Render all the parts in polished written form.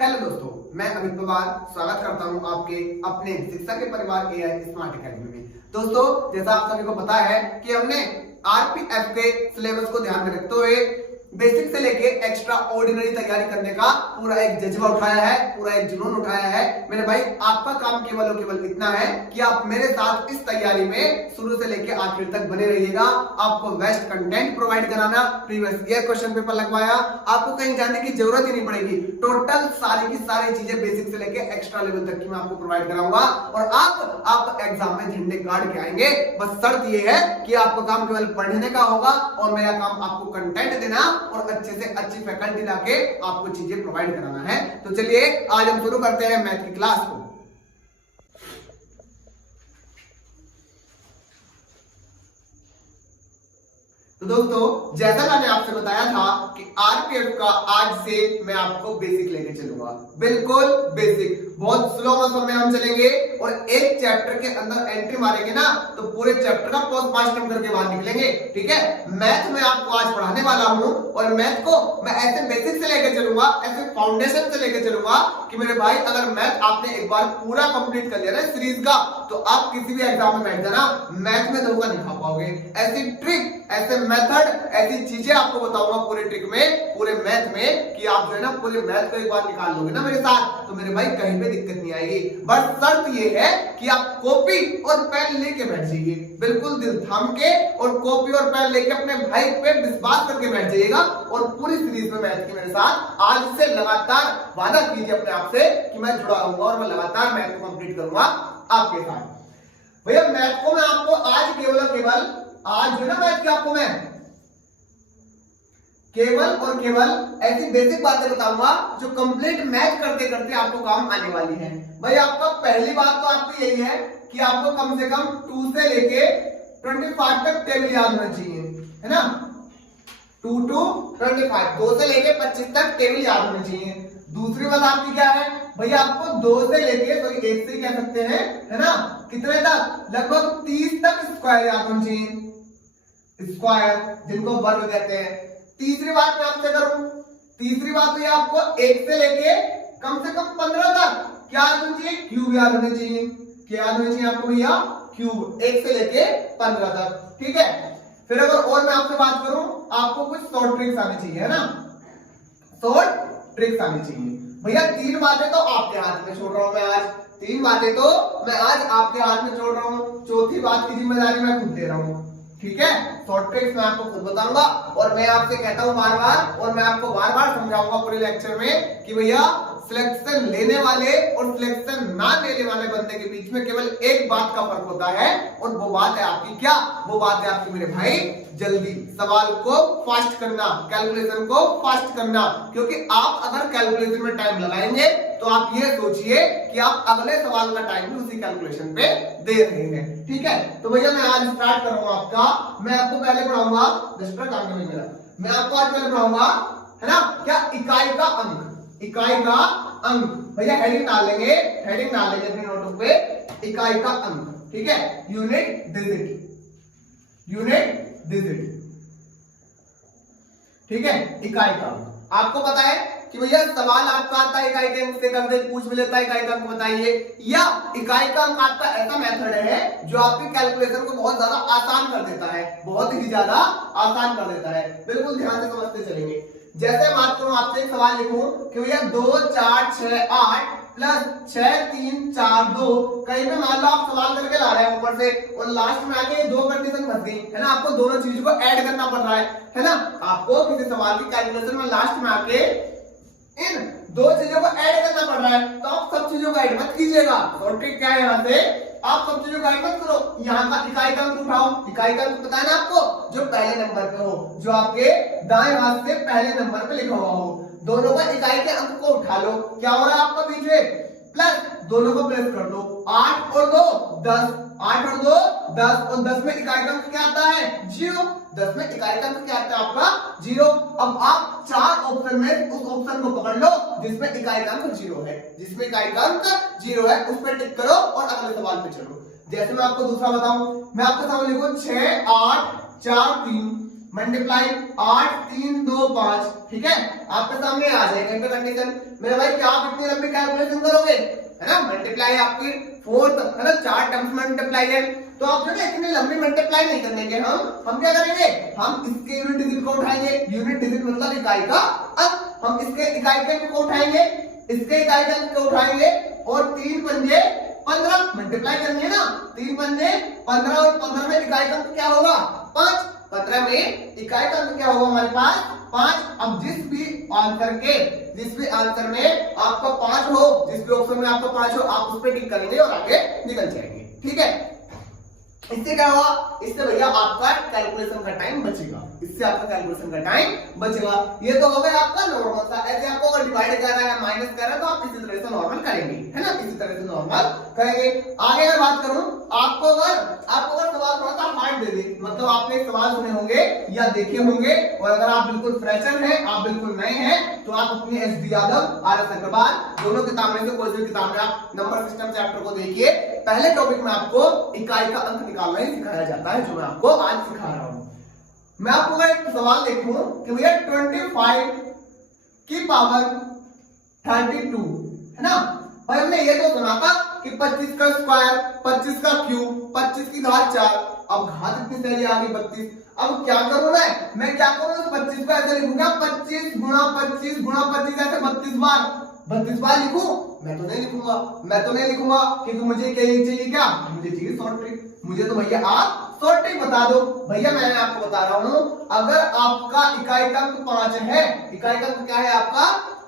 Hello दोस्तों, मैं अमित पवार स्वागत करता हूं आपके अपने शिक्षा के परिवार एआई स्मार्ट अकेडमी में। दोस्तों, जैसा आप सभी को पता है कि हमने आरपीएफ के सिलेबस को ध्यान में रखते हुए बेसिक से लेके एक्स्ट्रा ऑर्डिनरी तैयारी करने का पूरा एक जज्बा उठाया है, पूरा एक जुनून उठाया है। मेरे भाई, आपका काम केवल और केवल इतना है कि आप मेरे साथ इस तैयारी में शुरू से लेके आखिर तक बने रहिएगा। आपको बेस्ट कंटेंट प्रोवाइड कराना, प्रीवियस ईयर क्वेश्चन पेपर लगवाया, आपको कहीं जाने की जरूरत ही नहीं पड़ेगी। टोटल सारी की सारी चीजें बेसिक से लेके एक्स्ट्रा लेवल तक की मैं आपको प्रोवाइड कराऊंगा और आप एग्जाम में झंडे गाड़ के आएंगे। बस शर्त ये है कि आपको काम केवल पढ़ने का होगा और मेरा काम आपको कंटेंट देना और अच्छे से अच्छी फैकल्टी लाके आपको चीजें प्रोवाइड कराना है। तो चलिए आज हम शुरू करते हैं मैथ की क्लास को। तो दोस्तों, जैसा मैंने आपसे बताया था कि आरपीएफ का आज से मैं आपको बेसिक लेके चलूंगा, बिल्कुल बेसिक। बहुत स्लो में हम चलेंगे और एक चैप्टर के अंदर एंट्री मारेंगे ना तो पूरे चैप्टर का पोस्टमार्टम करके बाहर निकलेंगे। ठीक है, मैथ में आपको आज पढ़ाने वाला हूं और मैथ को मैं ऐसे बेसिक से लेके चलूंगा, ऐसे फाउंडेशन से लेके चलूंगा कि मेरे भाई, अगर मैथ आपने एक बार पूरा कंप्लीट कर लिया ना सीरीज का, तो आप किसी भी एग्जाम में बैठ जाना, मैथ में धोखा नहीं खा पाओगे। ऐसी ट्रिक, ऐसे मेथड, ऐसी चीजें आपको बताऊंगा पूरे ट्रिक में, पूरे मैथ में, कि आप जो है ना पूरे मैथ को एक बार निकाल लोगे ना मेरे साथ, तो मेरे भाई कहीं पे दिक्कत नहीं आएगी। बस शर्त ये है कि आप कॉपी और पेन लेके बैठ जाइए, बिल्कुल दिल थाम के, और कॉपी और पेन लेके अपने भाई पे विश्वास करके बैठ जाइएगा और पूरी सीरीज में मैथ की मेरे साथ आज से लगातार वादा कीजिए अपने आप से कि मैं जुड़ा रहूंगा और मैं लगातार मैथ को कंप्लीट करूंगा आपके साथ। भैया, मैथ को मैं आपको आज केवल और केवल, आज जो ना मैथ की आपको मैं केवल और केवल ऐसी बेसिक बातें बताऊंगा जो कंप्लीट मैथ करते करते आपको काम आने वाली है। भाई, आपका पहली बात तो आपको यही है कि आपको कम से कम 2 से लेके 25 तक टेबल याद होना चाहिए, है ना। 2 to 25, 2 से लेके 25 तक टेबल याद होनी चाहिए। दूसरी बात आपकी क्या है भैया, आपको 2 से लेके, सॉरी 1 से कह सकते हैं, है ना, कितने तक, लगभग 30 तक स्क्वायर याद होनी चाहिए, स्क्वायर जिनको वर्ग कहते हैं। तीसरी बात मैं आपसे करूं, तीसरी बात ये आपको 1 से लेके कम से कम 15 तक क्या याद होनी चाहिए, क्यूब याद होने चाहिए। क्या याद होनी चाहिए आपको भैया, क्यूब, 1 से लेके 15 तक। ठीक है, फिर अगर और मैं आपसे बात करूं, आपको कुछ शॉर्ट ट्रिक्स आनी चाहिए, है ना, शॉर्ट ट्रिक्स आनी चाहिए। भैया, 3 बातें तो आपके हाथ में छोड़ रहा हूं मैं आज, 3 बातें तो मैं आज आपके हाथ में छोड़ रहा हूं, चौथी बात की जिम्मेदारी मैं खुद दे रहा हूं। ठीक है, शॉर्ट ट्रिक्स मैं आपको खुद बताऊंगा और मैं आपसे कहता हूं बार बार, और मैं आपको बार बार समझाऊंगा पूरे लेक्चर में कि भैया, सिलेक्शन लेने वाले और सिलेक्शन ना लेने वाले बंदे के बीच में केवल एक बात का फर्क होता है, और वो बात है आपकी क्या, वो बात है आपकी मेरे भाई, जल्दी सवाल को फास्ट करना, कैलकुलेशन को फास्ट करना। क्योंकि आप अगर कैलकुलेशन में टाइम लगाएंगे तो आप ये सोचिए कि आप अगले सवाल का टाइम भी उसी कैलकुलेशन पे दे रहे हैं। ठीक है, तो भैया मैं आज स्टार्ट कर रहा हूं आपका, मैं आपको पहले पढ़ाऊंगा, डिस्ट्रैक्ट काम नहीं मेरा, मैं आपको आज पहले पढ़ाऊंगा, है ना, क्या, इकाई का अंक, इकाई का अंक। भैया हेडिंग डालेंगे, हेडिंग डालेंगे अपने नोटबुक पे, इकाई का अंक। ठीक है, यूनिट डिजिट, यूनिट डिजिट। ठीक है, इकाई का अंक। आपको पता है कि भैया सवाल आपका आता है इकाई के अंक से, कर दे पूछ भी लेता है इकाई का अंक बताइए, या इकाई का अंक आपका ऐसा मेथड है जो आपकी कैलकुलेशन को बहुत ज्यादा आसान कर देता है, बहुत ही ज्यादा आसान कर देता है। बिल्कुल ध्यान से समझते चलेंगे। जैसे बात करूं, आपसे एक सवाल लिखूं कि भैया 2 4 6 8 प्लस 6 3 4 2, कहीं पे मान लो आप सवाल करके ला रहे हैं ऊपर से और लास्ट में आके 2 कंडीशन फंस गई, है ना, आपको दोनों चीजों को ऐड करना पड़ रहा है ना। आपको किसी सवाल की कैलकुलेशन में लास्ट में आके इन 2 चीजों को ऐड करना पड़ रहा है, तो आप सब चीजों को ऐड मत कीजिएगा। और ट्रिक क्या है, यहाँ से आप सब चीजों को ऐड मत करो, यहाँ का इकाई का अंक उठाओ। इकाई का अंक पता है ना आपको, जो पहले नंबर पे हो, जो आपके दाएं हाथ से पहले नंबर पे लिखा हुआ हो, दोनों का इकाई के अंक को उठा लो। क्या हो रहा है आपका बीच में, प्लस, दोनों को प्लस कर दो, 8 और 2 10, 8 और 2 10, और 10 में इकाई का अंक क्या आता है, 0। 10 में इकाई का अंक क्या आता है आपका, 0। अब आप 4 ऑप्शन में उस ऑप्शन को पकड़ लो जिसमें इकाई का अंक 0 है, जिसमें इकाई का अंक 0 है, उस पर टिक करो और अगले सवाल पे चलो। जैसे मैं आपको दूसरा बताऊं, मैं आपको सवाल लिखूं 6 8 4 3, मल्टीप्लाई 8 3 2 5, ठीक है, आपके सामने आ जाएगा कंडीशन। मेरे भाई क्या आप इतनी लंबी कैलकुलेशन करोगे, है ना, मल्टीप्लाई आपकी फोर्थ है ना, 4 टर्म्स मल्टीप्लाई है, तो आप जो है इतनी लंबी मल्टीप्लाई नहीं करेंगे, हम क्या करेंगे, हम इसके यूनिट डिजिट को उठाएंगे, यूनिट डिजिट मतलब इकाई का अंक, हम इसके इकाई के अंक को उठाएंगे, इसके इकाई के अंक को उठाएंगे, और 3 पंजे 15 मल्टीप्लाई करनी है ना, 3 पंजे 15 और 15 में इकाई का अंक क्या होगा 5, 15 में इकाई का अंक क्या होगा हमारे पास 5। अब जिस भी आंसर में आपका 5 हो, जिस भी ऑप्शन में आपका 5 हो, आप उस पर टिक करेंगे और आगे निकल जाएंगे, ठीक है। इससे क्या होगा, इससे भैया आपका कैलकुलेशन का टाइम बचेगा, इससे आपका कैलकुलेशन का टाइम बचेगा। ये तो हो गया आपका नॉर्मल सा, ऐसे आपको अगर डिवाइड कर रहा है माइनस कर रहा है तो आप इसी तरह से नॉर्मल करेंगे, है ना, इसी तरह से नॉर्मल करेंगे। आगे अगर बात करूं, आपको अगर सवाल थोड़ा सा हार्ड दे दे, मतलब आपने सवाल सुने होंगे या देखे होंगे, और अगर आप बिल्कुल फ्रेशर हैं, आप बिल्कुल नए हैं, तो आप अपनी एसडी यादव आर.एस. अग्रवाल दोनों किताब में से कोई भी किताब में आप नंबर सिस्टम चैप्टर को देखिए। पहले टॉपिक में आपको इकाई का अंक निकालना ही सिखाया जाता है, जो मैं आपको आज सिखा रहा हूं। मैं आपको एक सवाल देखूं कि भैया 25 की पावर 32, है ना भाई, हमने ये तो सुना था कि 25 का स्क्वायर, 25 का क्यूब, 25 की घात 4, अब घात इतनी सही आ गई 32। अब क्या करूं मैं क्या करूं, 25 को ऐसे लिखूंगा 25 गुणा 25 गुणा 25, ऐसे 32 बार लिखूं, मैं तो नहीं लिखूंगा क्योंकि मुझे क्या चाहिए, क्या मुझे चाहिए शॉर्ट ट्रिक, मुझे तो भैया आप शॉर्ट ट्रिक बता दो। भैया मैंने आपको बता रहा हूं, अगर आपका इकाई का अंक 5 है, इकाई का अंक क्या है आपका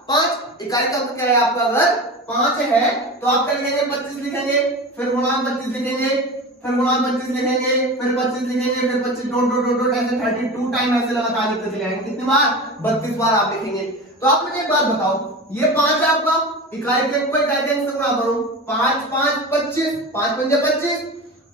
5, इकाई का अंक क्या है आपका अगर 5 है, तो आप क्या लिखेंगे 25 लिखेंगे, फिर गुणा 25 लिखेंगे, फिर गुणा 25 लिखेंगे, फिर 25 लिखेंगे, फिर 25 डॉट डॉट डॉट ऐसे 32 टाइम ऐसे लगातार लिखते चले जाएंगे, कितनी बार 32 बार आप लिखेंगे। तो आप मुझे एक बात बताओ, ये 5 है आपका, इकाई के अंक को इकाई के अंक से गुणा करो, 5 5 25, 5 पंजे 25,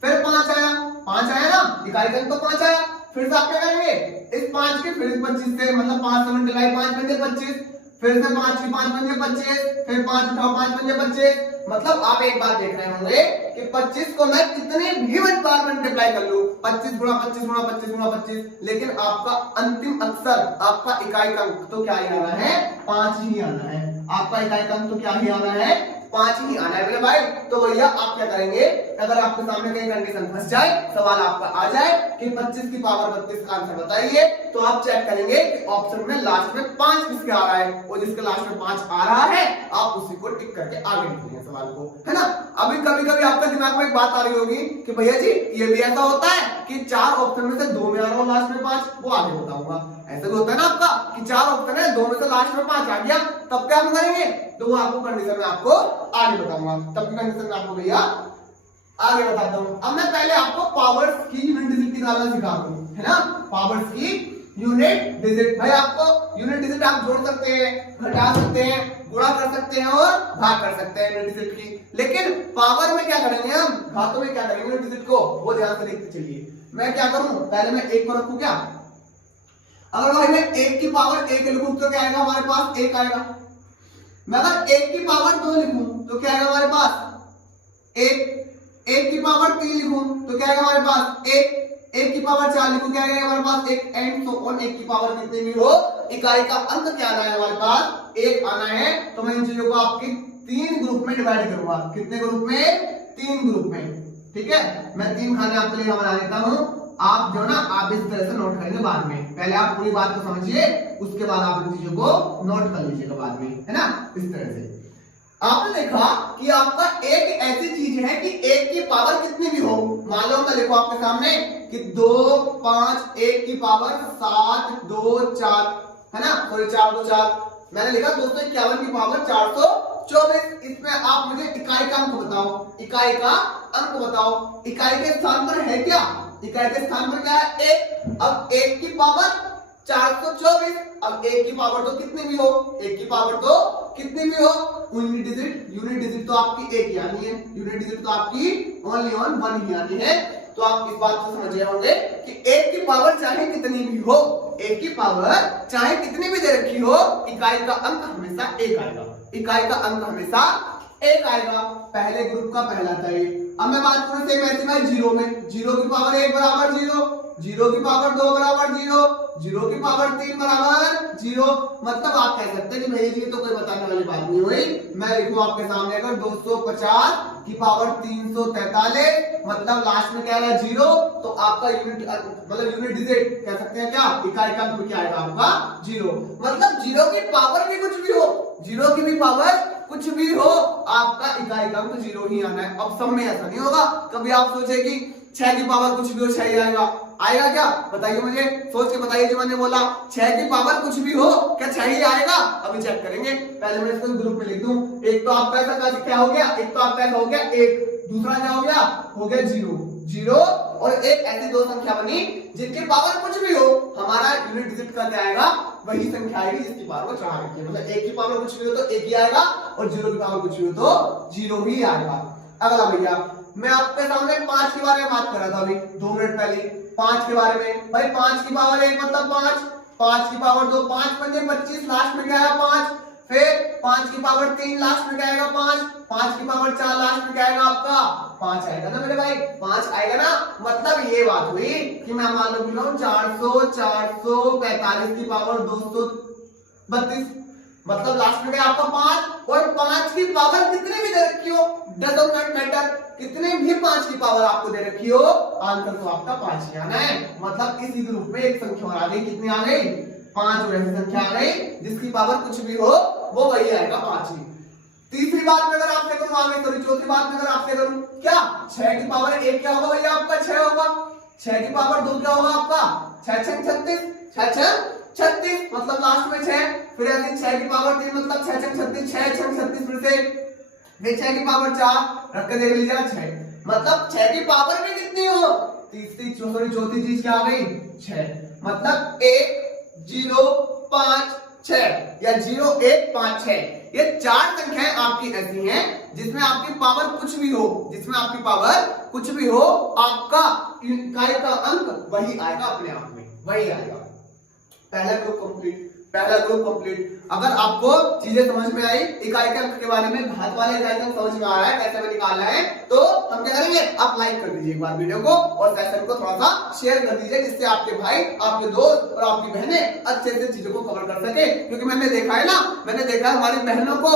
फिर 5 आया ना, इकाई का अंक तो 5 आया, फिर से आप क्या करेंगे, इस 5 के फिर इस 25 से, मतलब 5 से मल्टीप्लाई 5 पंजे 25, फिर से 5 की 5 पंजे 25, फिर 5 उठाओ 5 पंजे 25, मतलब आप एक बात देख रहे होंगे कि 25 को मैं कितने भी बार मल्टीप्लाई कर लूं, 25 गुणा 25 गुणा 25 गुणा 25, लेकिन आपका अंतिम अक्षर, आपका इकाई का अंक तो क्या ही आना है 5 ही आना है, आपका इकाई का अंक तो क्या ही आना है 5 ही आना है मेरे भाई। तो भैया आप क्या करेंगे, अगर आपके सामने कहीं कंडीशन फंस जाए, सवाल आपका आ जाए कि 25 की पावर 32 का आंसर बताइए, तो आप चेक करेंगे कि ऑप्शन में लास्ट में 5 किसके आ रहा है, और जिसके लास्ट में 5 आ रहा है आप उसी को टिक करके आगे निकलिए सवाल को, है ना। अभी कभी कभी आपके दिमाग में एक बात आ रही होगी कि भैया जी ये भी ऐसा होता है कि 4 ऑप्शन में से 2 में आ रहा हो लास्ट में 5, वो आगे बताऊंगा। ऐसा भी होता है ना आपका कि 4 ऑप्शन है, 2 में से लास्ट में 5 आ गया, तब क्या हम करेंगे, तो वो आपको कंडीशन में आपको आगे बताऊंगा, तब की कंडीशन में आपको भैया आगे बताता हूं। अब मैं पहले आपको पावर्स की यूनिट डिजिट निकालना सिखाता हूं, है ना, पावर्स की यूनिट डिजिट। भाई आपको यूनिट डिजिट आप जोड़ सकते हैं, घटा सकते हैं, गुणा कर सकते हैं और भाग कर सकते हैं यूनिट डिजिट की, लेकिन पावर में क्या करेंगे, हम घातों में क्या करेंगे यूनिट डिजिट को, वो ध्यान से देखते चलिए। मैं क्या करूं, पहले मैं 1 को रखूं, क्या अगर भाई मैं 1 की पावर 1 लिखूं तो क्या आएगा हमारे पास 1 आएगा, मैं अगर 1 की पावर 2 लिखूं तो क्या आएगा हमारे पास 1 की पावर 3 लिखूं तो क्या आएगा हमारे पास 1 की पावर 4 लिखूं क्या आएगा हमारे पास 1, एंड सो ऑन। 1 की पावर कितनी भी हो, इकाई का अंक क्या आना है हमारे पास 1 आना है। तो मैं इन चीजों को आपके 3 ग्रुप में डिवाइड करूंगा, कितने ग्रुप में, 3 ग्रुप में, ठीक है। मैं 3 खाने आपके लिए बना देता हूं, आप जो ना आप इस तरह से नोट करेंगे बाद में, पहले आप पूरी बात को समझिए, उसके बाद आप इन चीजों को नोट कर लीजिएगा बाद में, है ना, इस तरह से। आपने देखा कि आपका एक ऐसी चीज है कि 1 की पावर कितनी भी हो, मान लो मैं लिखो आपके सामने कि 2 5 1 की पावर 7 2 4, है ना, सॉरी 4 2 4, मैंने लिखा 251 की पावर 424। इसमें आप मुझे इकाई का अंक बताओ, इकाई का अंक बताओ, इकाई के स्थान पर है क्या, इकाई के स्थान पर क्या है 1। अब 1 की पावर 424, अब 1 की पावर तो कितनी भी हो, 1 की पावर तो कितनी भी हो, यूनिट डिजिट तो आपकी 1 ही आनी है, यूनिट डिजिट तो आपकी ओनली ऑन 1 ही आनी है। तो आप इस बात को समझ रहे होंगे कि 1 की पावर चाहे कितनी भी हो, 1 की पावर चाहे कितनी भी दे रखी हो, इकाई का अंक हमेशा 1 आएगा, इकाई का अंक हमेशा 1 आएगा। पहले ग्रुप का पहला था ये। अब मैं बात करूं सेम ऐसे भाई 0 में, 0 की पावर 1 बराबर 0, जीरो की पावर 2 बराबर जीरो, जीरो की पावर 3 बराबर जीरो। मतलब आप कह सकते हैं कि भाई ये तो कोई बताने वाली बात नहीं हुई। मैं लिखूं आपके सामने अगर 250 की पावर 343, मतलब लास्ट में क्या आएगा जीरो, तो आपका यूनिट मतलब यूनिट डिजिट कह सकते हैं क्या, इकाई का अंक क्या आएगा आपका जीरो। मतलब जीरो की पावर भी कुछ भी हो, जीरो की भी पावर कुछ भी हो, आपका इकाई का अंक जीरो ही आना है। अब सब में ऐसा नहीं होगा, कभी आप सोचे कि 6 की पावर कुछ भी हो 6 ही आएगा, आएगा क्या बताइए मुझे, सोच के बताइए। जो मैंने बोला 6 की पावर कुछ भी हो, क्या 6 ही आएगा? अभी चेक करेंगे। पहले मैं इसको ग्रुप में लिख दूं। एक तो आपका ऐसा क्या हो गया, एक तो आपका ऐसा हो गया एक, दूसरा क्या हो गया जीरो, जीरो और एक, ऐसी दो संख्या बनी जिनकी पावर कुछ भी हो, हमारा यूनिट डिजिट का क्या आएगा, वही संख्या आएगी जिसकी पावर चढ़ा रखी है। मतलब एक की पावर कुछ भी हो तो एक ही आएगा और जीरो की पावर कुछ भी हो तो जीरो ही आएगा। अगला भैया, मैं आपके सामने 5 के बारे में बात कर रहा था अभी 2 मिनट पहले, 5 के बारे में। भाई 5 की पावर 1 मतलब 5, 5 की पावर 2, 5 पंजे 25, लास्ट में क्या आएगा 5, फिर 5 की पावर 3, लास्ट में क्या आएगा 5, 5 की पावर 4, लास्ट में क्या आएगा आपका 5 आएगा ना मेरे भाई, 5 आएगा ना। मतलब ये बात हुई कि मैं मान लो 445 की पावर 232, मतलब लास्ट में क्या आपका 5, और 5 की पावर कितने भी दे रखी हो डजंट नॉट मैटर, कितने भी 5 की पावर आपको दे रखी हो, आंसर तो आपका 5 ही आना है। मतलब इसी ग्रुप में एक संख्या और आ गई, कितनी आ गई 5, और ऐसी संख्या आ गई जिसकी पावर कुछ भी हो वो वही आएगा 5 ही। तीसरी बात में अगर आपसे करूं आगे, सॉरी चौथी बात में अगर आपसे करूं, क्या 6 की पावर 1 क्या होगा भैया आपका 6 होगा, 6 की पावर 2 क्या होगा आपका 6 6 36, 6 6 36 मतलब लास्ट में 6, फिर ऐसे 6 की पावर 3 मतलब 6 6 36, 6 6 36 फिर से 6 की पावर 4 रख के देख लीजिएगा 6, मतलब 6 की पावर भी कितनी हो, तीसरी चौथी चीज क्या आ गई 6, मतलब 1 0 5 6 या 0 1 5 6, ये 4 संख्याएं आपकी ऐसी हैं जिसमें आपकी पावर कुछ भी हो, जिसमें आपकी पावर कुछ भी हो, आपका इकाई का अंक वही आएगा, अपने आप में वही आएगा। पहला ग्रुप कंप्लीट, पहला ग्रुप कंप्लीट। अगर आपको चीजें समझ में आई, इकाई के अंक के बारे में, घात वाले इकाई का अंक समझ में आ रहा है कैसे हमें निकालना है, तो हम क्या करेंगे, आप लाइक कर दीजिए एक बार वीडियो को और सेशन को थोड़ा सा शेयर कर दीजिए, जिससे आपके भाई, आपके दोस्त और आपकी बहनें अच्छे से चीजों को कवर कर सके। क्योंकि मैंने देखा है ना, मैंने देखा है हमारी बहनों को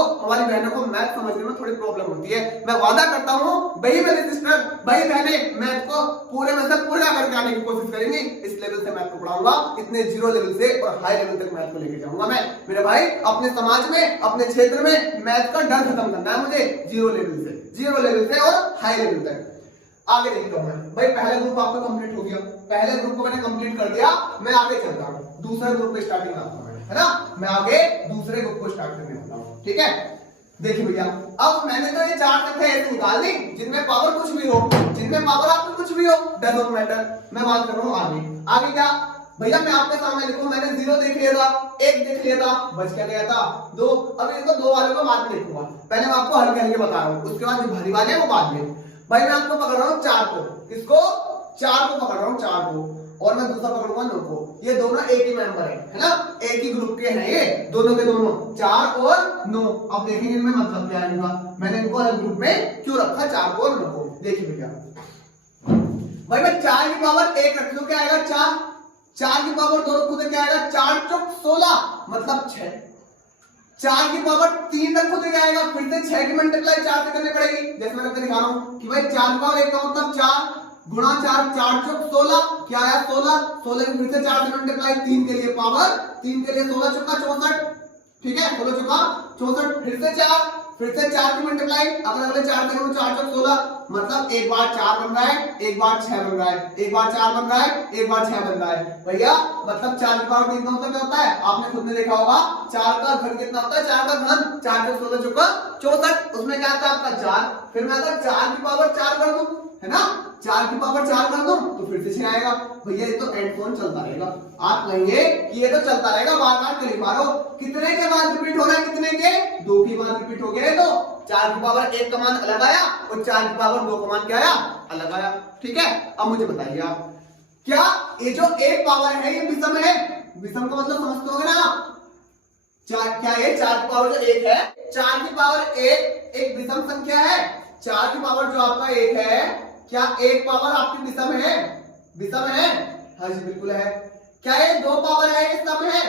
मैथ समझने में थोड़ी प्रॉब्लम होती है। मैं वादा करता हूँ भाई मेरे सिस्टर, भाई बहने मैथ को पूरे मतलब पूरा करके आने की कोशिश करेंगे। इस लेवल से मैथ को पढ़ाऊंगा, इतने जीरो लेवल से और हाई लेवल तक मैथ को लेके जाऊंगा मैं मेरे भाई। अपने समाज में, अपने क्षेत्र में मैथ का डर खत्म करना है मुझे, जीरो लेवल से और हाई लेवल तक। आगे देखता हूं मैं भाई, पहला ग्रुप आपका कंप्लीट हो गया, पहले ग्रुप को मैंने कंप्लीट कर दिया, मैं आगे चलता हूं, दूसरा ग्रुप पे स्टार्टिंग करता हूं है ना, मैं आगे दूसरे ग्रुप को स्टार्ट करने वाला हूं, ठीक है। देखिए भैया, अब मैंने तो ये 4 संख्या ऐसे निकाल दी जिनमें पावर कुछ भी हो, जिनमें पावर आपको कुछ भी हो, डजंट मैटर। मैं बात कर रहा हूं आगे क्या भैया, मैं आपके सामने लिखूं, मैंने 0 देख लिया था, 1 देख लिया था, बच क्या गया था 2। अब इनको 2 वाले को बाद में लिखूंगा, पहले मैं आपको हल्के हल्के बता रहा हूं, उसके बाद जो भारी वाले हैं वो बाद में। भाई मैं आपको पकड़ रहा हूं 4 को, किसको 4 को पकड़ रहा हूं 4 को, और मैं दूसरा पकड़ूंगा 9 को। ये दोनों एक ही मेंबर है ना, एक ही ग्रुप के हैं ये दोनों के दोनों, 4 और 9। अब देखेंगे इनमें मतलब क्या है, मैंने इनको अलग ग्रुप में क्यों रखा 4 को और 9 को। देखिए भैया, भाई मैं 4 की पावर 1 रख लूं, क्या आएगा 4, 4 की पावर 2 रखूं तो क्या आएगा 4 चौक 16 मतलब 6, 4 की पावर 3 रखो तो क्या आएगा, फिर से 6 की मल्टीप्लाई 4 से करनी पड़ेगी। जैसे मैं करके दिखा रहा हूं कि भाई 4 की पावर 1 का मतलब 4 गुणा 4, 4 चौक 16 क्या आया 16, 16 की फिर से 4 से मल्टीप्लाई, 3 के लिए पावर, 3 के लिए 16 चौका 64, ठीक है 16 चौका 64, फिर से 4, फिर से 4 की मल्टीप्लाई, अगर अगले 4 से करूं 4 चौक 16, मतलब एक बार 4 बन रहा है, एक बार 6 बन रहा है, एक बार 4 बन रहा है, एक बार 6 बन रहा है भैया। मतलब 4 की पावर 3 का मतलब क्या होता है, आपने खुद ने देखा होगा, 4 का घन कितना होता है, 4 का घन 4 चौक 16 चौका 64, उसमें क्या आता है आपका 4। फिर मैं अगर 4 की पावर 4 कर दूं, है ना, 4 की पावर 4 कर दूं तो फिर से 6 आएगा। भैया ये तो एंड फोन चलता रहेगा, आप कहेंगे कि ये तो चलता रहेगा, बार बार क्यों मारो, कितने के बाद रिपीट हो रहा है, कितने के 2 की बाद रिपीट हो गया, तो 4 की पावर 1 का मान अलग आया और 4 की पावर 2 का मान क्या आया, अलग आया, ठीक है। अब मुझे बताइए आप, क्या ये जो एक पावर है ये विषम है, विषम का मतलब समझते होगे ना आप, क्या ये 4 की पावर जो 1 है, 4 की पावर 1 एक विषम संख्या है, 4 की पावर जो आपका 1 है, क्या एक पावर आपकी विषम है, विषम है हाँ जी बिल्कुल है। क्या ये 2 पावर है, ये सम है?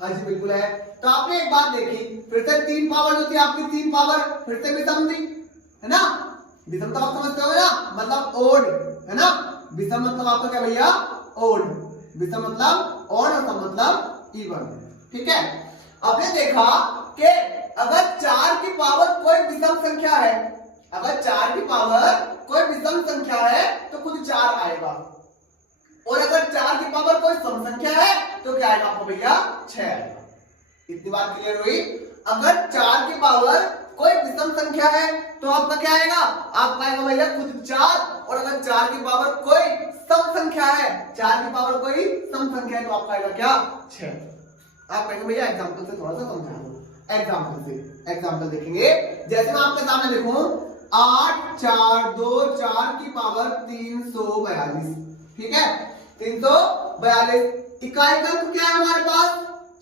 हाँ जी बिल्कुल है। तो आपने एक बात देखी, फिर से 3 पावर जो थी आपकी, 3 पावर फिर से विषम थी, है ना? विषम तो आप समझते हो ना, मतलब ओड, है ना? विषम मतलब आपका क्या भैया? ओड। विषम मतलब ओड और सम मतलब इवन। ठीक है। आपने देखा कि अगर 4 की पावर कोई विषम संख्या है, अगर 4 की पावर कोई विषम संख्या है तो खुद 4 आएगा, और अगर 4 की पावर कोई सम संख्या है तो क्या आएगा आपको भैया? 6 आएगा। इतनी बात क्लियर हुई? अगर 4 की पावर कोई विषम संख्या है तो आपका क्या आएगा? आपका आएगा भैया खुद 4, और अगर 4 की पावर कोई सम संख्या है, 4 की पावर कोई सम संख्या है तो आपका आएगा क्या? 6। आप कहेंगे भैया एग्जांपल से थोड़ा सा समझा दो। एग्जांपल से, एग्जांपल देखेंगे। जैसे मैं आपके सामने देखूं 8 4 2 4 की पावर 342, ठीक है? 342 इकाई का अंक क्या है हमारे पास?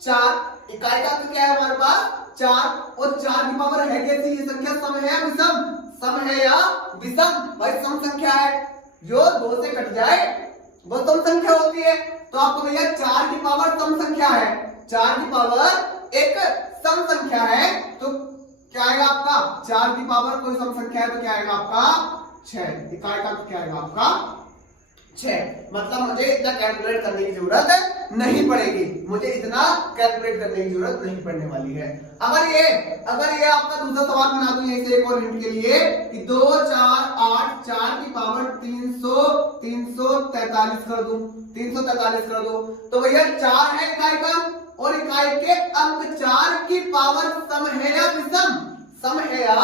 4। इकाई का अंक क्या है हमारे पास? 4। और 4 की पावर है कैसी? ये संख्या सम है या विषम? सम है या विषम? भाई सम संख्या है, जो 2 से कट जाए वो सम संख्या होती है। तो आपको भैया 4 की पावर सम संख्या है, 4 की पावर एक सम संख्या है, तो क्या आएगा आपका? 4 की पावर कोई सम संख्या है तो क्या आएगा आपका? 6। इकाई का क्या आएगा आपका? 6। मतलब मुझे इतना कैलकुलेट करने की जरूरत नहीं पड़ेगी, मुझे इतना कैलकुलेट करने की जरूरत नहीं पड़ने वाली है। अगर ये आपका दूसरा सवाल बना दूं यहीं से एक और हिंट के लिए कि 2 4 8 4 की पावर 343 कर दूं, 343 कर दूं, तो भैया 4 है इकाई का, और इकाई के अंक 4 की पावर सम है या विषम? सम है या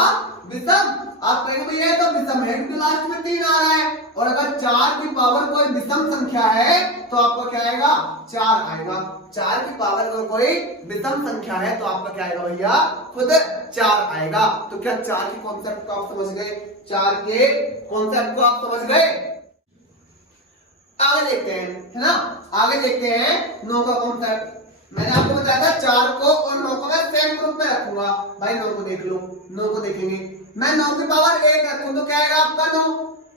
विषम? आप कहेंगे भैया तो विषम है क्योंकि लास्ट में 3 आ रहा है, और अगर 4 की पावर कोई विषम संख्या है तो आपका क्या आएगा? 4 आएगा। 4 की पावर अगर कोई विषम संख्या है तो आपका क्या आएगा भैया? खुद 4 आएगा। तो क्या 4 के कॉन्सेप्ट को आप समझ गए? 4 के कॉन्सेप्ट को आप समझ गए? आगे देखते हैं, है ना? आगे देखते हैं 9 का कॉन्सेप्ट। मैंने आपको बताया था 4 को और 9 को मैं सेम ग्रुप में रखूंगा। भाई 9 को देख लो, 9 को देखेंगे। मैं 9 की पावर 1 रखूं तो क्या आएगा आपका?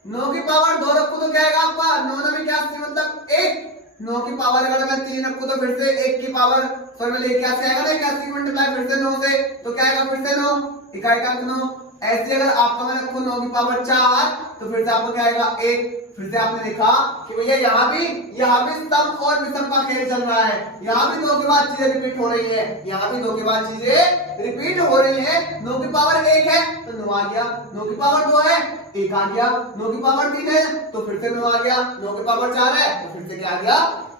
9 की पावर 2 रखूं तो क्या आएगा आपका? 9 में क्या मतलब 1। 9 की पावर अगर मैं 3 रखूं तो फिर से 1 की पावर सॉरी में क्या आएगा ना, क्या मल्टीप्लाई फिर से 9 से, तो क्या आएगा? फिर से 9, इकाई का अंक 9। ऐसे अगर आपका मैं रखूं 9 की पावर 4 तो फिर से आपको क्या आएगा? 1। फिर से आपने देखा कि भैया यहाँ भी सम और विषम का खेल चल रहा है। यहाँ भी 2 के बाद चीजें रिपीट हो रही है, यहाँ भी 2 के बाद चीजें रिपीट हो रही है। 9 की पावर 1 है तो 9 आ गया, 9 की पावर 2 है 1 आ गया, 9 की पावर 3 है तो फिर से 9 आ गया, 9 की पावर 4 है तो फिर से क्या आ गया?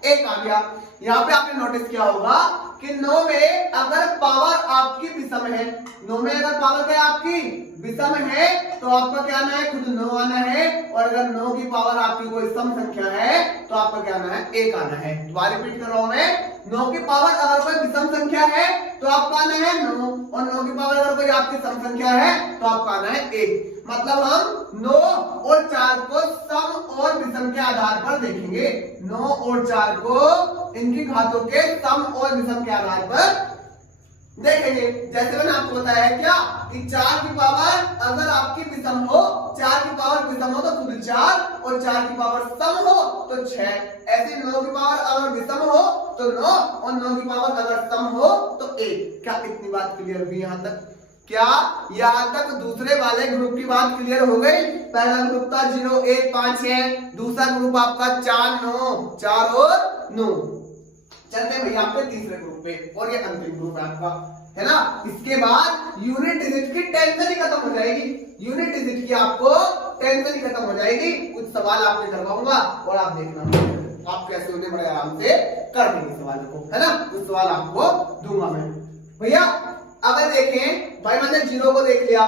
1 आ गया। यहाँ पे आपने नोटिस किया होगा कि 9 में अगर पावर आपकी विषम है, 9 में अगर पावर क्या आपकी विषम है तो आपका क्या आना है? खुद 9 आना है, और अगर 9 की पावर आपकी कोई सम संख्या है तो आपका क्या आना है? 1 आना है। दोबारा रिपीट कर रहा हूं मैं, 9 की पावर अगर कोई विषम संख्या है तो आपका आना है 9, और 9 की पावर अगर कोई आपकी सम संख्या है तो आपका आना है 1। मतलब हम 9 और 4 को सम और विषम के आधार पर देखेंगे। 9 और 4 को इनकी घातों के सम और विषम के आधार पर देखेंगे। जैसे मैंने आपको बताया है क्या कि 4 की पावर अगर आपकी विषम हो, 4 की पावर विषम हो तो खुद 4, और 4 की पावर सम हो तो 6। ऐसे 9 की पावर अगर विषम हो तो 9, और 9 की पावर अगर सम हो तो 1। क्या इतनी बात क्लियर हुई यहाँ तक? क्या यहाँ तक दूसरे वाले ग्रुप की बात क्लियर हो गई? पहला ग्रुप था 0 1 5 6, दूसरा ग्रुप आपका 4 9 4 और 9। चलते हैं भैया आपके तीसरे ग्रुप पे, और ये अंतिम ग्रुप है आपका, है ना? इसके बाद यूनिट डिजिट की टेंशन ही खत्म हो जाएगी। यूनिट डिजिट की आपको टेंशन ही खत्म हो जाएगी। कुछ सवाल आपसे करवाऊंगा और आप देखना आप कैसे उन्हें बड़े आराम से कर देंगे सवाल को, है ना? कुछ सवाल आपको दूंगा मैं। भैया अगर देखें, भाई मैंने 0 को देख लिया,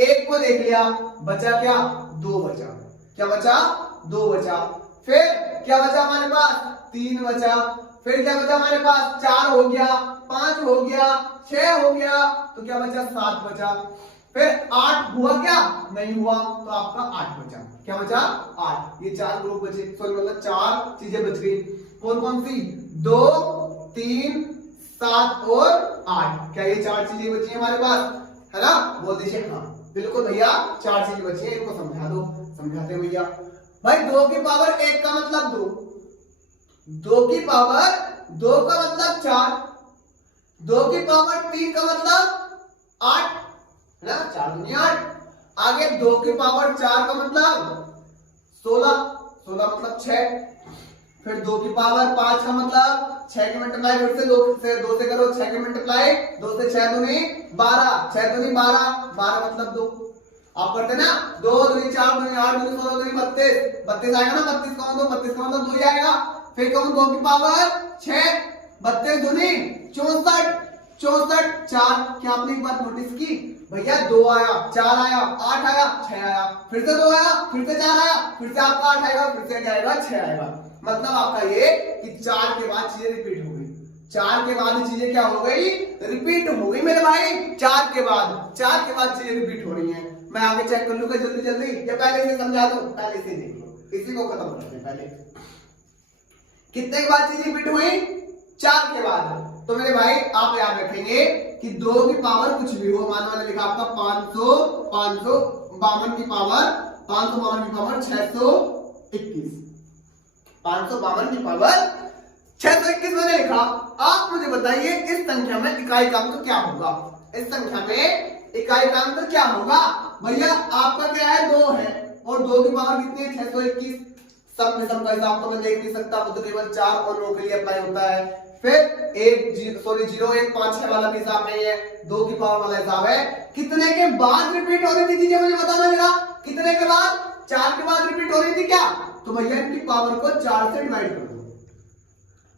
1 को देख लिया, बचा क्या? 2 बचा। क्या बचा? 2 बचा। फिर क्या बचा हमारे पास? 3 बचा। फिर क्या बचा हमारे पास? 4 हो गया, 5 हो गया, 6 हो गया, तो क्या बचा? 7 बचा। फिर 8 हुआ क्या? नहीं हुआ, तो आपका 8 बचा। क्या बचा? 8। ये 4 ग्रुप बचे, सॉरी मतलब 4 चीजें बच गई। कौन कौन सी? 2 3 7 और 8। क्या ये 4 चीजें बची है हमारे पास, है ना? बोल दीजिए हाँ बिल्कुल भैया 4 चीजें बची है। इनको समझा दो। समझाते भैया। भाई 2 की पावर 1 का मतलब 2, 2 की पावर 2 का मतलब 4, 2 की पावर 3 का मतलब 8 है ना, 4 दूनी 8। आगे 2 की पावर 4 का मतलब 16, 16 मतलब 6। फिर 2 की पावर 5 का मतलब 6 की मल्टीप्लाई फिर से 2 से करो, 6 की मल्टीप्लाई 2 से 6 दूनी 12, 6 दूनी 12, 12 मतलब 2। आप करते ना 2 दूनी 4 दूनी 8 दूनी 16 दूनी 32, 32 आएगा ना, 32 का मतलब 32 का मतलब 2 ही आएगा। फिर कहूं 2 की पावर 6, 32 दूनी 64, 64 4। क्या आपने एक बात नोटिस की भैया, 2 आया, 4 आया, 8 आया, 6 आया, फिर से 2 आया, फिर से 4 आया, फिर से आपका 8 आएगा, फिर से क्या आएगा 6 आएगा। मतलब आपका ये कि 4 के बाद चीजें रिपीट हो गई, 4 के बाद चीजें क्या हो गई, रिपीट हो गई मेरे भाई। 4 के बाद चीजें रिपीट हो रही हैं। मैं आगे चेक कर लूंगा जल्दी जल्दी, या पहले से समझा दो, पहले से देख लो, इसी को खत्म करते हैं। पहले कितने के बाद चीजें रिपीट हुई, 4 के बाद। तो मेरे भाई आप याद रखेंगे कि 2 की पावर कुछ भी हो, मान मैंने लिखा आपका 552 की पावर 621, 552 की पावर 621 मैंने लिखा। आप मुझे बताइए इस संख्या में इकाई का अंक क्या होगा, इस संख्या में इकाई का अंक क्या होगा। भैया आपका क्या है, 2 है, और 2 की पावर कितनी है, 621। सब में सब का हिसाब तो मैं देख नहीं सकता, वो तो केवल 4 और 9 के लिए अप्लाई होता है। फिर 0 1 5 6 वाला भी हिसाब नहीं है, 2 की पावर वाला हिसाब है। कितने के बाद रिपीट हो रही थी चीजें मुझे बताना जरा, कितने के बाद, 4 के बाद रिपीट हो रही थी क्या। तो भैया इनकी पावर को 4 से डिवाइड कर दो।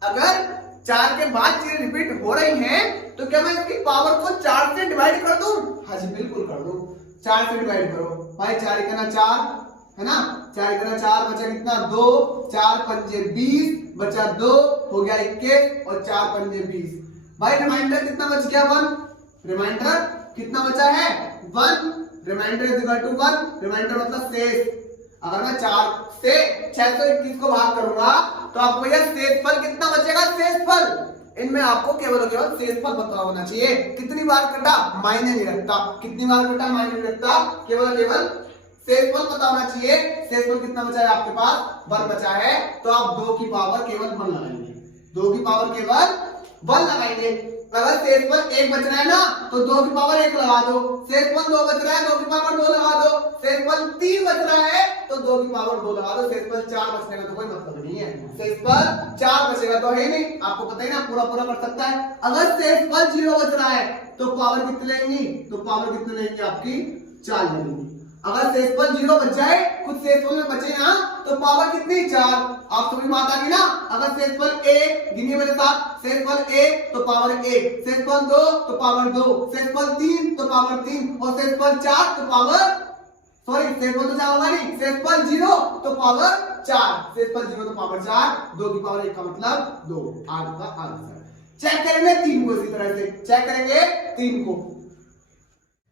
अगर 4 के बाद चीजें रिपीट हो रही हैं तो क्या मैं इसकी पावर को 4 से डिवाइड कर दूं। हाँ जी बिल्कुल कर दूं, 4 से डिवाइड करो भाई। 4 एकना 4 है ना, 4 एकना 4 बचा कितना 2, 4 पंजे 20 बचा 2 हो गया 21, और 4 पंजे 20। भाई रिमाइंडर कितना बच गया, 1। रिमाइंडर कितना बचा है, 1। Remainder is equal to 1, remainder मतलब शेष। अगर मैं 4 से 621 को भाग करूंगा तो आपको भैया शेषफल कितना बचेगा, शेषफल। इनमें आपको केवल और केवल शेषफल पता होना चाहिए। कितनी बार कटा मायने नहीं रखता, कितनी बार कटा मायने नहीं रखता, केवल और केवल शेषफल पता होना चाहिए। शेषफल कितना बचा है आपके पास, 1 बचा है। तो आप 2 की पावर केवल 1 लगाएंगे, 2 की पावर केवल 1 लगाएंगे। अगर शेषफल 1 बच रहा है ना तो 2 की पावर 1 लगा दो। शेषफल 2 बच रहा है, 2 की पावर 2 लगा दो। शेषफल 3 बच रहा है तो 2 की पावर 2 लगा दो। शेषफल 4 बचने का तो कोई मतलब नहीं है, शेषफल 4 बचेगा तो है नहीं, आपको पता है ना, पूरा पूरा कर सकता है। अगर शेषफल 0 बच रहा है तो पावर कितनी लेंगी, तो पावर कितनी लेंगी आपकी 4 लेंगी। अगर शेषफल 0 बच जाए, कुछ शेषफल में बचे ना, तो पावर कितनी 4। आप सभी बात आ गई ना। अगर शेषफल 1 गिनिए मेरे साथ, शेषफल 1 तो पावर 1, शेषफल 2 तो पावर 2, शेषफल 3 तो पावर 3, और शेषफल 4 तो पावर, सॉरी शेषफल तो 4 होगा नहीं, शेषफल 0 तो पावर 4, शेषफल 0 तो पावर 4, 2 की पावर 1 का मतलब 2। आज का आंसर चेक करेंगे 3 को, इसी तरह से चेक करेंगे 3 को।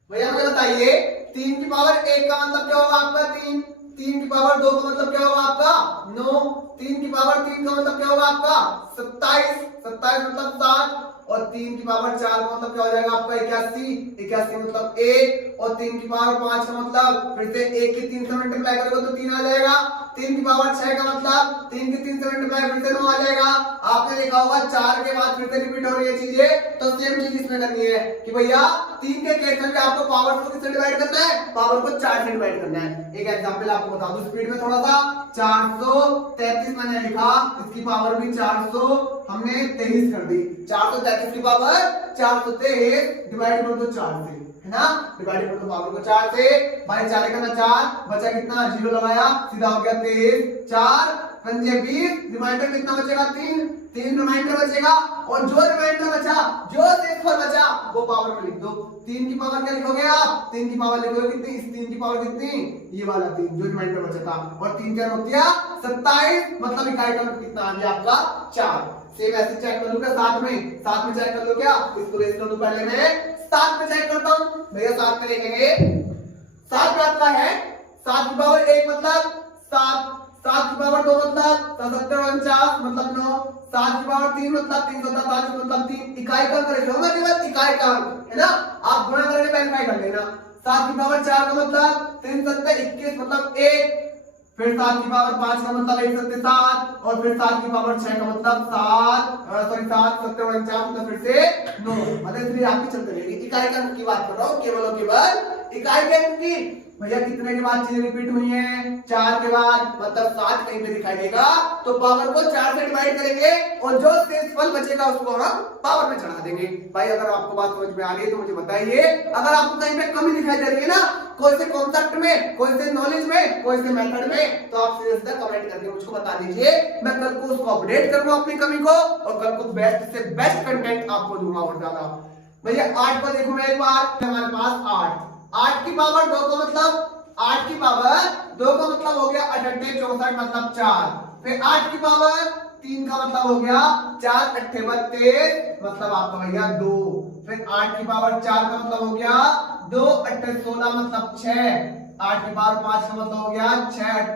भैया मुझे बताइए 3 की पावर 1 का मतलब क्या होगा आपका 3, 3 की पावर 2 का मतलब क्या होगा आपका 9, 3 की पावर 3 का मतलब क्या होगा आपका 27, 27 मतलब 7, और 3 की पावर 4 का मतलब क्या हो जाएगा आपका 81, 81 मतलब 1, और 3 की पावर 5 का मतलब फिर से 1 की 3 से मल्टीप्लाई करोगे तो 3 आ जाएगा। 3 की पावर 6 का मतलब 3 की 3 से मल्टीप्लाई फिर से 9 आ जाएगा। आपने देखा होगा 4 के बाद फिर से रिपीट हो रही है चीजें, तो सेम चीज इसमें करनी है कि भैया 3 के केस में आपको पावर को किससे डिवाइड करना है, पावर को 4 से डिवाइड करना है। एक एग्जांपल आपको बता दूं स्पीड में थोड़ा सा, 433 मैंने लिखा, इसकी पावर भी 400 हमने 23 कर दी। 433 की पावर 423 डिवाइड कर दो 4 से, है ना, डिवाइड कर दो पावर को 4 से। भाई 4 का 4 बचा कितना, 0 लगाया, सीधा हो गया 23, 4 पंजे 20, रिमाइंडर कितना बचेगा 3, 3 रिमाइंडर बचेगा, और जो रिमाइंडर बचा, जो शेषफल बचा वो पावर में लिख दो। 3 की पावर क्या लिखोगे आप, 3 की पावर लिखोगे कितनी, इस 3 की पावर कितनी, ये वाला 3 जो रिमाइंडर बचा था, और 3 क्या हो गया 27, मतलब इकाई का कितना आ गया आपका 4। सेम ऐसे चेक कर लो क्या, साथ में चेक कर लो क्या, इसको रेस कर लो। पहले मैं साथ में चेक करता हूं भैया, साथ में लिखेंगे 7 का आपका है 7 की पावर 1 मतलब 7, 7 की पावर 2 मतलब 77 मतलब 9, 7 की पावर 3 मतलब 343 मतलब 3। इकाई का अंक होगा केवल इकाई का अंक, है ना, आप गुणा करके वेरीफाई कर लेना। 7 की पावर 4 का मतलब 3 7 21 मतलब 1, फिर 7 की पावर 5 का मतलब 1 7 7 और फिर 7 की पावर 6 का मतलब 7 7 49 तो फिर से 9 मतलब इसलिए आपकी चलते रहेगी। इकाई का अंक की बात कर रहा हूँ, केवल और केवल इकाई के अंक की। भैया कितने के बाद चीजें रिपीट हुई है? 4 के बाद, मतलब 7 कहीं पे दिखाई देगा तो पावर को 4 से डिवाइड करेंगे और जो शेषफल बचेगा उसको हम पावर में चढ़ा देंगे। भाई अगर आपको बात समझ में आ रही है तो मुझे बताइए। अगर आपको कहीं पे कमी दिखाई दे रही है ना, कोई से कॉन्सेप्ट में, कोई से नॉलेज में, कोई से मेथड में, तो आप सीधे सीधा कमेंट करके मुझको बता दीजिए। मैं कल को उसको अपडेट करूंगा अपनी कमी को और कल को बेस्ट से बेस्ट कंटेंट आपको दूंगा और ज्यादा। भैया 8 को देखो मैं एक बार, हमारे पास 8 की पावर 2 को मतलब 8 की पावर 2 का मतलब हो गया 88 64 मतलब 4। फिर 8 की पावर 3 का मतलब हो गया 4 8 32 मतलब आपका भैया 2। फिर 8 की पावर 4 का मतलब हो गया 2 8 16 मतलब 6। 8 की पावर 5 का मतलब हो गया 6 8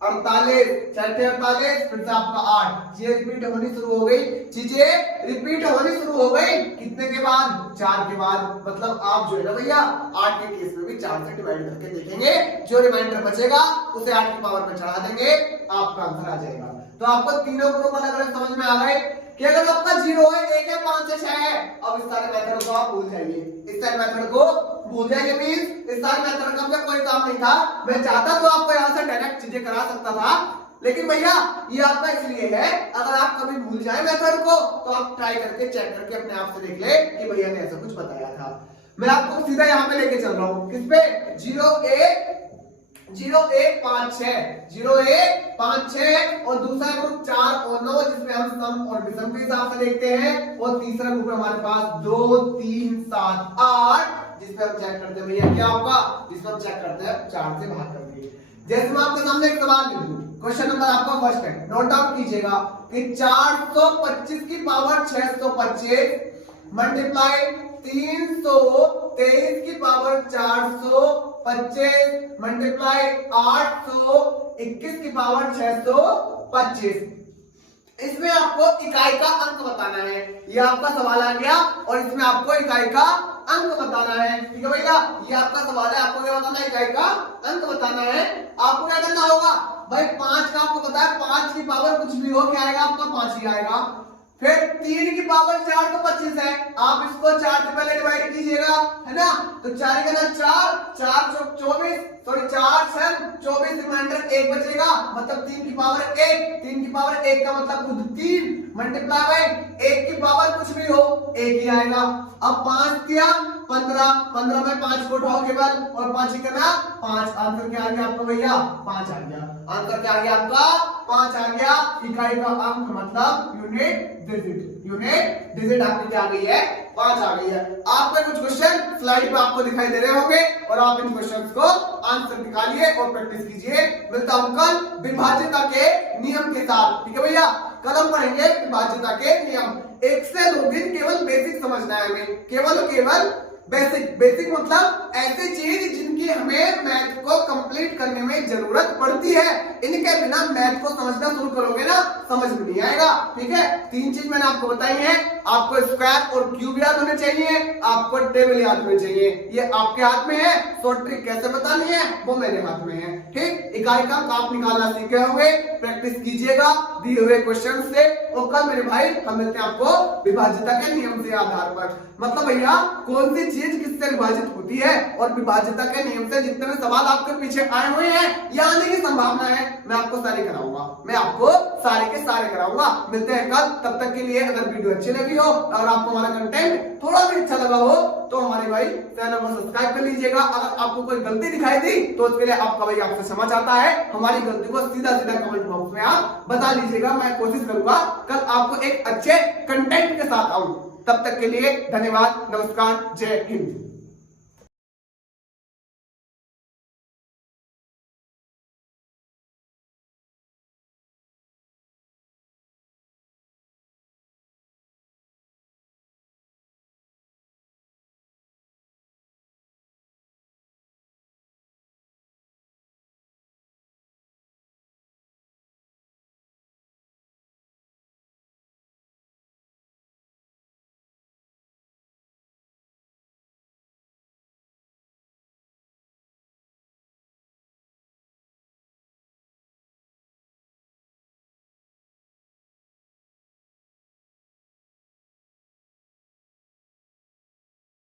48 फिर से आपका 8। चीजें रिपीट होनी शुरू हो गई, चीजें रिपीट होनी शुरू हो गई। कितने के बाद? 4 के बाद। मतलब आप जो है ना भैया 8 के केस में भी 4 से डिवाइड करके देखेंगे, जो रिमाइंडर बचेगा उसे 8 की पावर में चढ़ा देंगे, आपका आंसर आ जाएगा। तो आपको तीनों ग्रुप अलग अलग समझ में आ गए कि अगर आपका 0 है, 1 है, 5 है, 6 है, अब इस सारे मेथड को आप भूल जाइए। इस सारे मेथड को भूल जाइए मींस इस सारे मेथड का मुझे कोई काम नहीं था। मैं चाहता तो आपको यहाँ से डायरेक्ट चीजें करा सकता था, लेकिन भैया ये आपका इसलिए है अगर आप कभी भूल जाए मेथड को तो आप ट्राई करके चेक करके अपने आप से देख ले कि भैया ने ऐसा कुछ बताया था। मैं आपको सीधा यहाँ पे लेके चल रहा हूँ, किस पे? 0 1 5 6 और दूसरा ग्रुप 4 और 9 जिसमें हम सम और विषम के हिसाब से देखते हैं, और तीसरा ग्रुप हमारे पास 2 3 7 8 जिसमें हम चेक करते हैं भैया क्या होगा, जिसमें हम चेक करते हैं 4 से भाग करके। जैसे मैं आपके सामने एक सवाल लिख दूं, क्वेश्चन नंबर आपका फर्स्ट है, नोट डाउन कीजिएगा कि 425 की पावर 625 मल्टीप्लाई 323 की पावर 425 मल्टीप्लाई 821 की पावर 625। इसमें आपको इकाई का अंक बताना है। ये आपका सवाल आ गया और इसमें आपको इकाई का अंक बताना है। ठीक है भैया, ये आपका सवाल है, आपको क्या बताना है? इकाई का अंक बताना है। आपको क्या करना होगा भाई? 5 का आपको पता है 5 की पावर कुछ भी हो क्या आएगा आपका? 5 ही आएगा। फिर 3 की पावर 4 तो 25 है, आप इसको 4 से पहले डिवाइड कीजिएगा, है ना? तो 4 के साथ 4 24 सॉरी 4 24 रिमाइंडर 1 बचेगा, मतलब 3 की पावर 1। 3 की पावर 1 का मतलब खुद 3 मल्टीप्लाई बाय 1 की पावर कुछ भी हो 1 ही आएगा। अब 5 किया 15 में 5 को उठाओ केवल और 5 ही करना 5। आंसर क्या आ गया आपका भैया? 5 आ गया। आंसर क्या आ गया आपका? 5 आ गया। इकाई का अंक मतलब यूनिट डिजिट आपकी क्या आ गई है? 5 आ गई है। आपके कुछ क्वेश्चन स्लाइड पे आपको दिखाई दे रहे होंगे और आप इन क्वेश्चंस को आंसर निकालिए और प्रैक्टिस कीजिए। मिलता हूं कल विभाज्यता के नियम के साथ। ठीक है भैया, कल हम पढ़ेंगे विभाज्यता के नियम। 1 से 2 दिन केवल बेसिक समझना है हमें, केवल बेसिक मतलब ऐसी चीज जिनकी हमें मैथ को कंप्लीट करने में जरूरत पड़ती है। इनके बिना मैथ को समझना शुरू करोगे ना, समझ में नहीं आएगा। ठीक है, 3 चीज मैंने आपको बताई है। आपको स्क्वायर और क्यूब याद होने चाहिए, आपको टेबल याद होने चाहिए। ये आपके हाथ में है, शॉर्ट ट्रिक कैसे बतानी है वो मेरे हाथ में है। ठीक, इकाई का आप निकालना सीखे होंगे, प्रैक्टिस कीजिएगा दिए हुए क्वेश्चन से। और कल मेरे भाई हम मिलते हैं आपको विभाज्यता के नियम से आधार पर। मतलब भैया कौन सी चीज किससे विभाजित होती है और विभाज्यता के नियम से जितने सवाल आपके पीछे आए हुए हैं या आने की संभावना है, मैं आपको सारे कराऊंगा। मैं आपको सारे के सारे कराऊंगा। मिलते हैं कल, तब तक के लिए अगर वीडियो अच्छी लगी हो, अगर आपको हमारा कंटेंट थोड़ा भी अच्छा लगा हो तो हमारे भाई चैनल को सब्सक्राइब कर लीजिएगा। अगर आपको कोई गलती दिखाई दी तो उसके लिए आपका भाई आपसे क्षमा चाहता है। हमारी गलती को सीधा कमेंट बॉक्स में आप बता दीजिएगा। मैं कोशिश करूंगा कल आपको एक अच्छे कंटेंट के साथ आऊं। तब तक के लिए धन्यवाद, नमस्कार, जय हिंद।